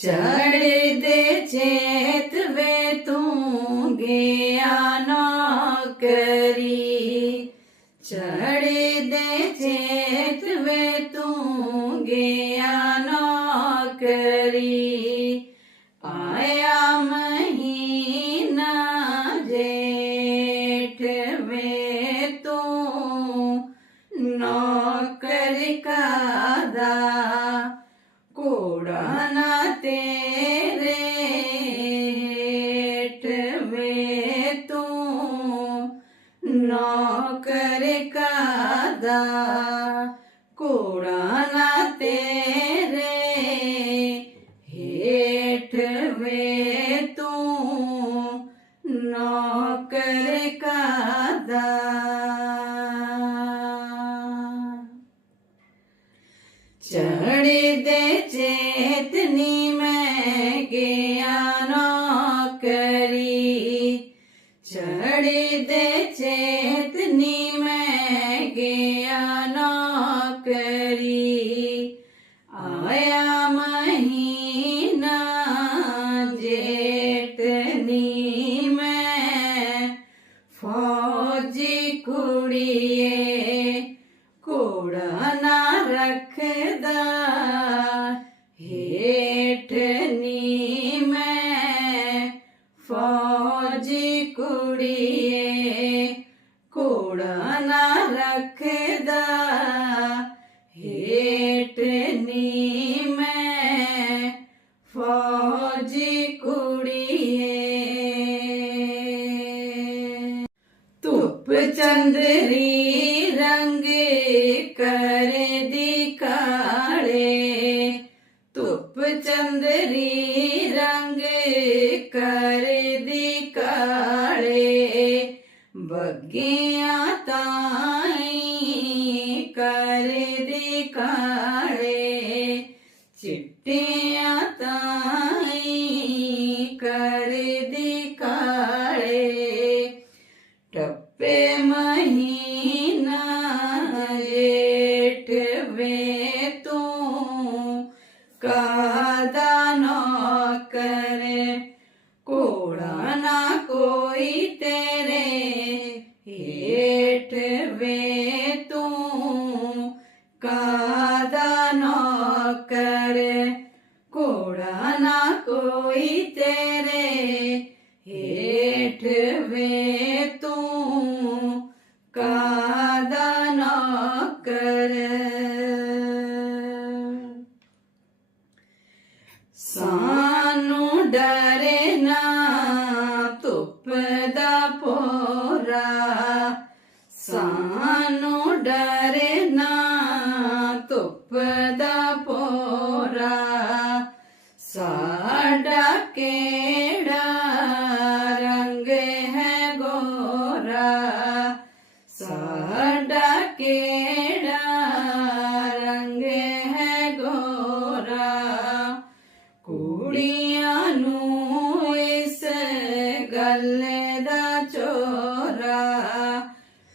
चढ़ते चेत वे तू गया ना करी। चढ़ते चेत वे तू गया ना करी। आया महीना जेठ में तू नौकर का कोड़ाना तेरे हेठ वे तू नौकर का दा दे चेतनी में गया नौकरी। चढ़ दे चेतनी में गया ਆਇਆ ਮਹੀਨਾ ਜੇਠਨੀ ਮੈਂ ਫੌਜੀ ਕੁੜੀਏ ਕੋੜਾ ਨਾ ਰੱਖਦਾ ਹੇਠ ਨੀ ਮੈਂ ਫੌਜੀ ਕੁੜੀਏ ਕੋੜਾ ಮೋಜಿ ಕುಡಿಯೇ ತುಪ್ಪ चंदरी रंग करे दिखाड़े तुप चंदरी रंग कर दिखाड़े बगिया ताई कर दिखाड़े चिट्टिया ताई कर दिखाए, टप्पे महीना लेट वे तू का नौकर, कोड़ा ना कोई तेरे हेठ वे तू का नौकर, कोड़ा ना कोई तेरे। ਸਾਨੂੰ ਡਰੇ ਨਾ ਧੁੱਪ ਦਾ ਪੋਰਾ। ਸਾਨੂੰ ਡਰੇ ਨਾ ਧੁੱਪ ਦਾ ਪੋਰਾ। ਸਾਡਾ ਕਿਹੜਾ ਗੱਲ ਦਾ ਚੋਰਾ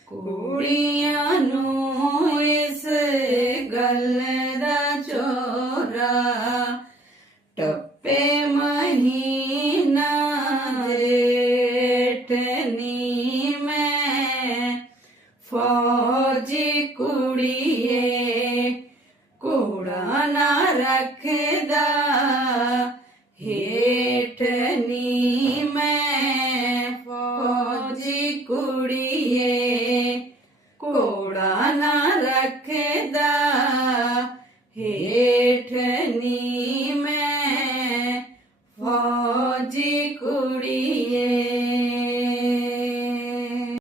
ਕੁੜੀਆਂ ਨੂੰ ਇਸ ਗੱਲ ਦਾ ਚੋਰਾ ਟੱਪੇ ਮਹੀਨਾ ਜੇਠ ਨੀ ਮੈਂ ਫੌਜੀ ਕੁੜੀਏ ਕੋੜਾ ਨਾ ਰੱਖਦਾ ਹੇਠ ਨੀ कुड़िए कोड़ा ना रखदा हेठनी में फौजी कुड़िए